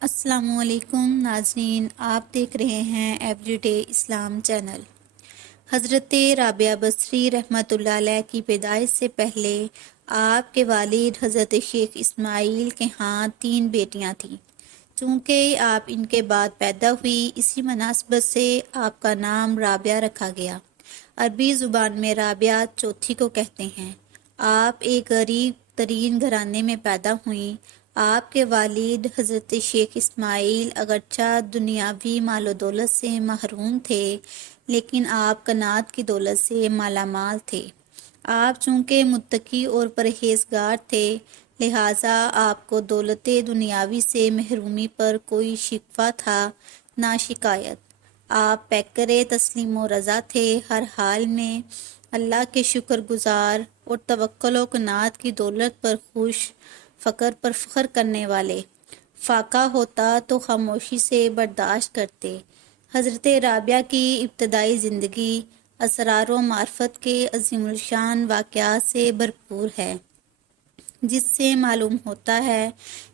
السلام علیکم ناظرین، آپ دیکھ رہے ہیں ایوری ڈے اسلام چینل۔ حضرت رابعہ بصری رحمۃ اللہ علیہ کی پیدائش سے پہلے آپ کے والد حضرت شیخ اسماعیل کے ہاں 3 بیٹیاں تھیں۔ چونکہ آپ ان کے بعد پیدا ہوئی، اسی مناسبت سے آپ کا نام رابعہ رکھا گیا۔ عربی زبان میں رابعہ چوتھی کو کہتے ہیں۔ آپ ایک غریب ترین گھرانے میں پیدا ہوئیں۔ آپ کے والد حضرت شیخ اسماعیل اگرچہ دنیاوی مال و دولت سے محروم تھے، لیکن آپ قناعت کی دولت سے مالا مال تھے۔ آپ چونکہ متقی اور پرہیزگار تھے، لہٰذا آپ کو دولت دنیاوی سے محرومی پر کوئی شکوہ تھا، نہ شکایت۔ آپ پیکر تسلیم و رضا تھے، ہر حال میں اللہ کے شکر گزار اور توکل و قناعت کی دولت پر خوش، فقر پر فخر کرنے والے۔ فاقہ ہوتا تو خاموشی سے برداشت کرتے۔ حضرت رابعہ کی ابتدائی زندگی اسرار و معرفت کے عظیم الشان واقعات سے بھرپور ہے، جس سے معلوم ہوتا ہے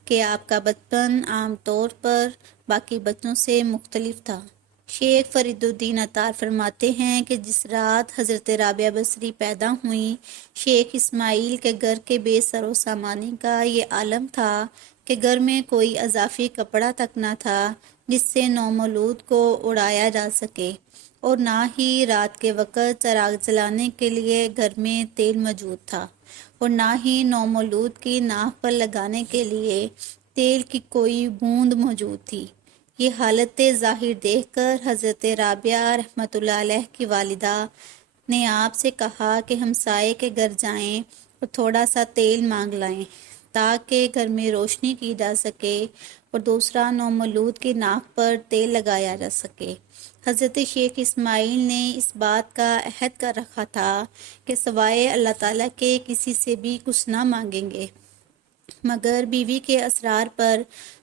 کہ آپ کا بچپن عام طور پر باقی بچوں سے مختلف تھا۔ شیخ فرید الدین عطار فرماتے ہیں کہ جس رات حضرت رابعہ بصری پیدا ہوئیں، شیخ اسماعیل کے گھر کے بے سر و سامانی کا یہ عالم تھا کہ گھر میں کوئی اضافی کپڑا تک نہ تھا جس سے نومولود کو اڑایا جا سکے، اور نہ ہی رات کے وقت چراغ جلانے کے لیے گھر میں تیل موجود تھا، اور نہ ہی نومولود کی ناک پر لگانے کے لیے تیل کی کوئی بوند موجود تھی۔ یہ حالت ظاہر دیکھ کر حضرت رابعہ رحمۃ اللہ علیہ کی والدہ نے آپ سے کہا کہ ہمسائے کے گھر جائیں اور تھوڑا سا تیل مانگ لائیں تاکہ گھر میں روشنی کی جا سکے اور دوسرا نومولود کی ناک پر تیل لگایا جا سکے۔ حضرت شیخ اسماعیل نے اس بات کا عہد کر رکھا تھا کہ سوائے اللہ تعالیٰ کے کسی سے بھی کچھ نہ مانگیں گے، مگر بیوی کے اصرار پر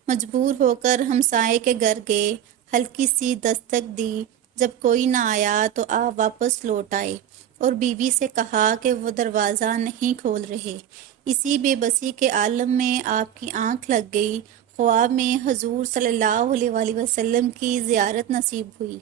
مجبور ہو کر ہمسائے کے گھر گئے، ہلکی سی دستک دی، جب کوئی نہ آیا تو آپ واپس لوٹ آئے اور بیوی سے کہا کہ وہ دروازہ نہیں کھول رہے۔ اسی بے بسی کے عالم میں آپ کی آنکھ لگ گئی، خواب میں حضور صلی اللہ علیہ وآلہ وسلم کی زیارت نصیب ہوئی۔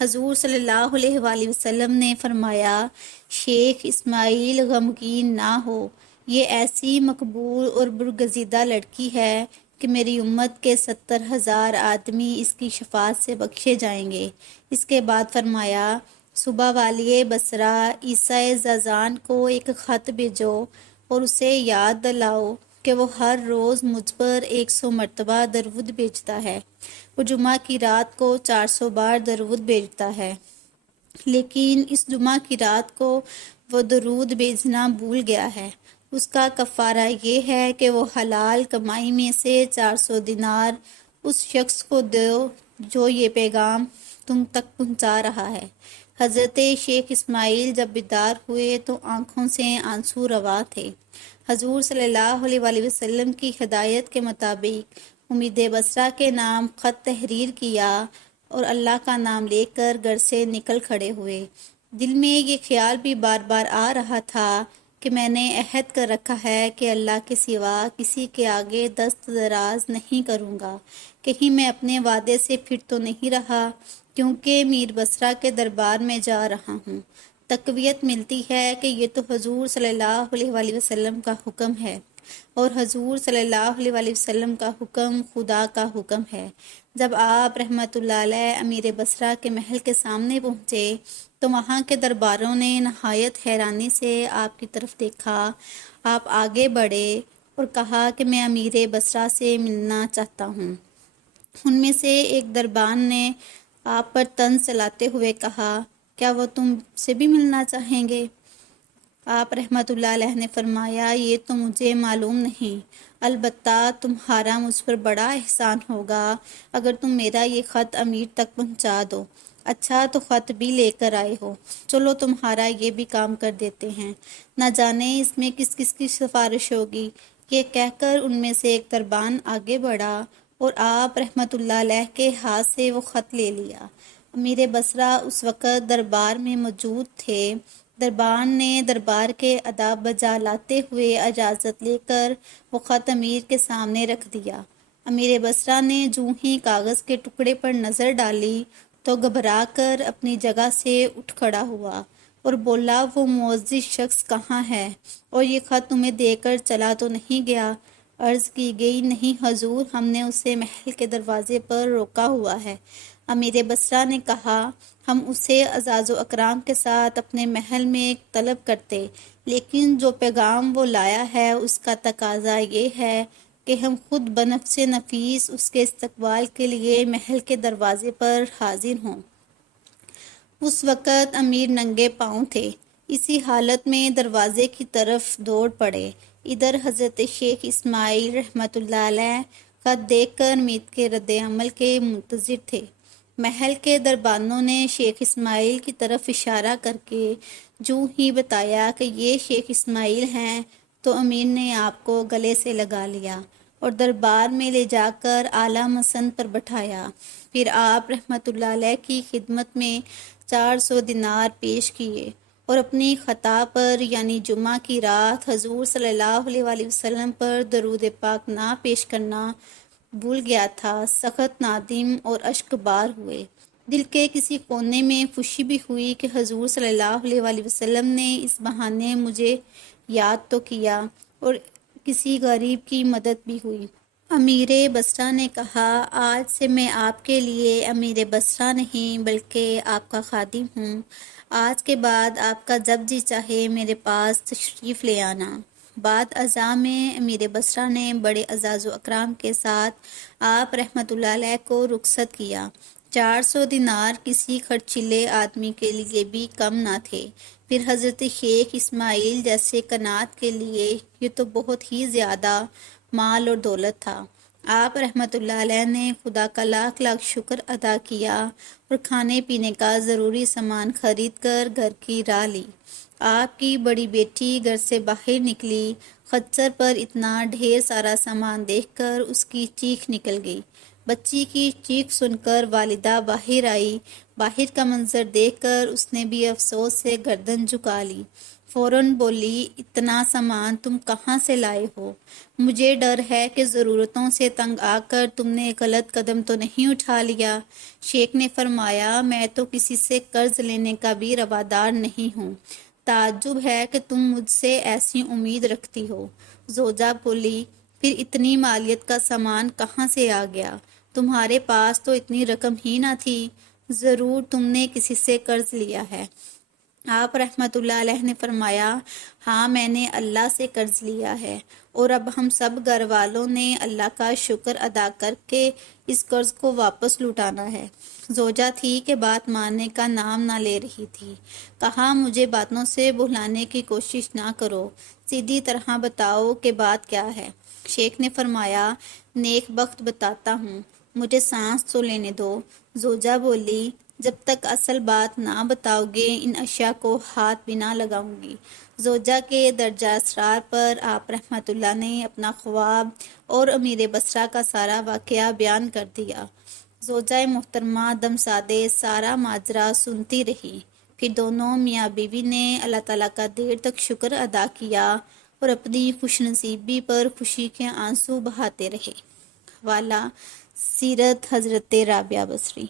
حضور صلی اللہ علیہ وآلہ وسلم نے فرمایا، شیخ اسماعیل غمگین نہ ہو، یہ ایسی مقبول اور برگزیدہ لڑکی ہے کہ میری امت کے 70,000 آدمی اس کی شفاعت سے بخشے جائیں گے۔ اس کے بعد فرمایا، صبح والی بصرہ عیسیٰ زازان کو ایک خط بھیجو اور اسے یاد دلاؤ کہ وہ ہر روز مجھ پر 100 مرتبہ درود بھیجتا ہے۔ وہ جمعہ کی رات کو 400 بار درود بھیجتا ہے، لیکن اس جمعہ کی رات کو وہ درود بھیجنا بھول گیا ہے۔ اس کا کفارہ یہ ہے کہ وہ حلال کمائی میں سے 400 دینار اس شخص کو دو جو یہ پیغام تم تک پہنچا رہا ہے۔ حضرت شیخ اسماعیل جب بیدار ہوئے تو آنکھوں سے آنسو روا تھے۔ حضور صلی اللہ علیہ وآلہ وسلم کی ہدایت کے مطابق امید بصرہ کے نام خط تحریر کیا اور اللہ کا نام لے کر گھر سے نکل کھڑے ہوئے۔ دل میں یہ خیال بھی بار بار آ رہا تھا کہ میں نے عہد کر رکھا ہے کہ اللہ کے سوا کسی کے آگے دست دراز نہیں کروں گا، کہیں میں اپنے وعدے سے پھر تو نہیں رہا، کیونکہ میر بصرہ کے دربار میں جا رہا ہوں۔ تقویت ملتی ہے کہ یہ تو حضور صلی اللہ علیہ وآلہ وسلم کا حکم ہے، اور حضور صلی اللہ علیہ وآلہ وسلم کا حکم خدا کا حکم ہے۔ جب آپ رحمت اللہ علیہ امیر بصرہ کے محل کے سامنے پہنچے تو وہاں کے درباروں نے نہایت حیرانی سے آپ کی طرف دیکھا۔ آپ آگے بڑھے اور کہا کہ میں امیر بصرہ سے ملنا چاہتا ہوں۔ ان میں سے ایک دربان نے آپ پر طنز چلاتے ہوئے کہا، کیا وہ تم سے بھی ملنا چاہیں گے؟ آپ رحمت اللہ علیہ نے فرمایا، یہ تو مجھے معلوم نہیں، البتہ تمہارا مجھ پر بڑا احسان ہوگا اگر تم میرا یہ خط امیر تک پہنچا دو۔ اچھا تو خط بھی لے کر آئے ہو، چلو تمہارا یہ بھی کام کر دیتے ہیں، نہ جانے اس میں کس کس کی سفارش ہوگی۔ یہ کہہ کر ان میں سے ایک دربان آگے بڑھا اور آپ رحمت اللہ علیہ کے ہاتھ سے وہ خط لے لیا۔ امیر بصرہ اس وقت دربار میں موجود تھے۔ دربان نے دربار کے آداب بجا لاتے ہوئے اجازت لے کر وہ خط امیر کے سامنے رکھ دیا۔ امیر بصرہ نے جو ہی کاغذ کے ٹکڑے پر نظر ڈالی تو گھبرا کر اپنی جگہ سے اٹھ کھڑا ہوا اور بولا، وہ معزز شخص کہاں ہے اور یہ خط تمہیں دے کر چلا تو نہیں گیا؟ عرض کی گئی، نہیں حضور، ہم نے اسے محل کے دروازے پر روکا ہوا ہے۔ امیر بصرہ نے کہا، ہم اسے اعزاز و اکرام کے ساتھ اپنے محل میں طلب کرتے، لیکن جو پیغام وہ لایا ہے اس کا تقاضا یہ ہے کہ ہم خود بنفس نفیس اس کے استقبال کے لیے محل کے دروازے پر حاضر ہوں۔ اس وقت امیر ننگے پاؤں تھے، اسی حالت میں دروازے کی طرف دوڑ پڑے۔ ادھر حضرت شیخ اسماعیل رحمۃ اللہ علیہ خط دیکھ کر امیر کے رد عمل کے منتظر تھے۔ محل کے دربانوں نے شیخ اسماعیل کی طرف اشارہ کر کے جو ہی بتایا کہ یہ شیخ اسماعیل ہیں تو امیر نے آپ کو گلے سے لگا لیا اور دربار میں لے جا کر اعلیٰ مسند پر بٹھایا۔ پھر آپ رحمۃ اللہ علیہ کی خدمت میں 400 دینار پیش کیے اور اپنی خطا پر یعنی جمعہ کی رات حضور صلی اللہ علیہ وآلہ وسلم پر درود پاک نہ پیش کرنا بھول گیا تھا، سخت نادم اور اشک بار ہوئے۔ دل کے کسی کونے میں خوشی بھی ہوئی کہ حضور صلی اللہ علیہ وآلہ وسلم نے اس بہانے مجھے یاد تو کیا اور کسی غریب کی مدد بھی ہوئی۔ امیر بصرہ نے کہا، آج سے میں آپ کے لیے امیر بصرہ نہیں بلکہ آپ کا خادم ہوں۔ آج کے بعد آپ کا جب جی چاہے میرے پاس تشریف لے آنا۔ بعد ازاں میں امیر بصرہ نے بڑے اعزاز و اکرام کے ساتھ آپ رحمۃ اللہ علیہ کو رخصت کیا۔ 400 دینار کسی خرچیلے آدمی کے لیے بھی کم نہ تھے، پھر حضرت شیخ اسماعیل جیسے کنات کے لیے یہ تو بہت ہی زیادہ مال اور دولت تھا۔ آپ رحمۃ اللہ علیہ نے خدا کا لاکھ لاکھ شکر ادا کیا اور کھانے پینے کا ضروری سامان خرید کر گھر کی راہ لی۔ آپ کی بڑی بیٹی گھر سے باہر نکلی، خچر پر اتنا ڈھیر سارا سامان دیکھ کر اس کی چیخ نکل گئی۔ بچی کی چیخ سن کر والدہ باہر آئی، باہر کا منظر دیکھ کر اس نے بھی افسوس سے گردن جھکا لی۔ فوراً بولی، اتنا سامان تم کہاں سے لائے ہو؟ مجھے ڈر ہے کہ ضرورتوں سے تنگ آ کر تم نے غلط قدم تو نہیں اٹھا لیا۔ شیخ نے فرمایا، میں تو کسی سے قرض لینے کا بھی روادار نہیں ہوں، تعجب ہے کہ تم مجھ سے ایسی امید رکھتی ہو۔ زوجہ بولی، پھر اتنی مالیت کا سامان کہاں سے آ گیا؟ تمہارے پاس تو اتنی رقم ہی نہ تھی، ضرور تم نے کسی سے قرض لیا ہے۔ آپ رحمۃ اللہ علیہ نے فرمایا، ہاں میں نے اللہ سے قرض لیا ہے اور اب ہم سب گھر والوں نے اللہ کا شکر ادا کر کے اس قرض کو واپس لوٹانا ہے۔ زوجہ تھی کہ بات ماننے کا نام نہ لے رہی تھی۔ کہا، مجھے باتوں سے بہلانے کی کوشش نہ کرو، سیدھی طرح بتاؤ کہ بات کیا ہے۔ شیخ نے فرمایا، نیک بخت بتاتا ہوں، مجھے سانس تو لینے دو۔ زوجہ بولی، جب تک اصل بات نہ بتاؤ گے ان اشیاء کو ہاتھ بھی نہ لگاؤں گی۔ زوجہ کے درجہ اسرار پر آپ رحمۃ اللہ نے اپنا خواب اور امیر بصرہ کا سارا واقعہ بیان کر دیا۔ زوجہ محترمہ دم سادے سارا ماجرا سنتی رہی۔ پھر دونوں میاں بیوی نے اللہ تعالیٰ کا دیر تک شکر ادا کیا اور اپنی خوش نصیبی پر خوشی کے آنسو بہاتے رہے۔ حوالہ سیرت حضرت رابعہ بصری۔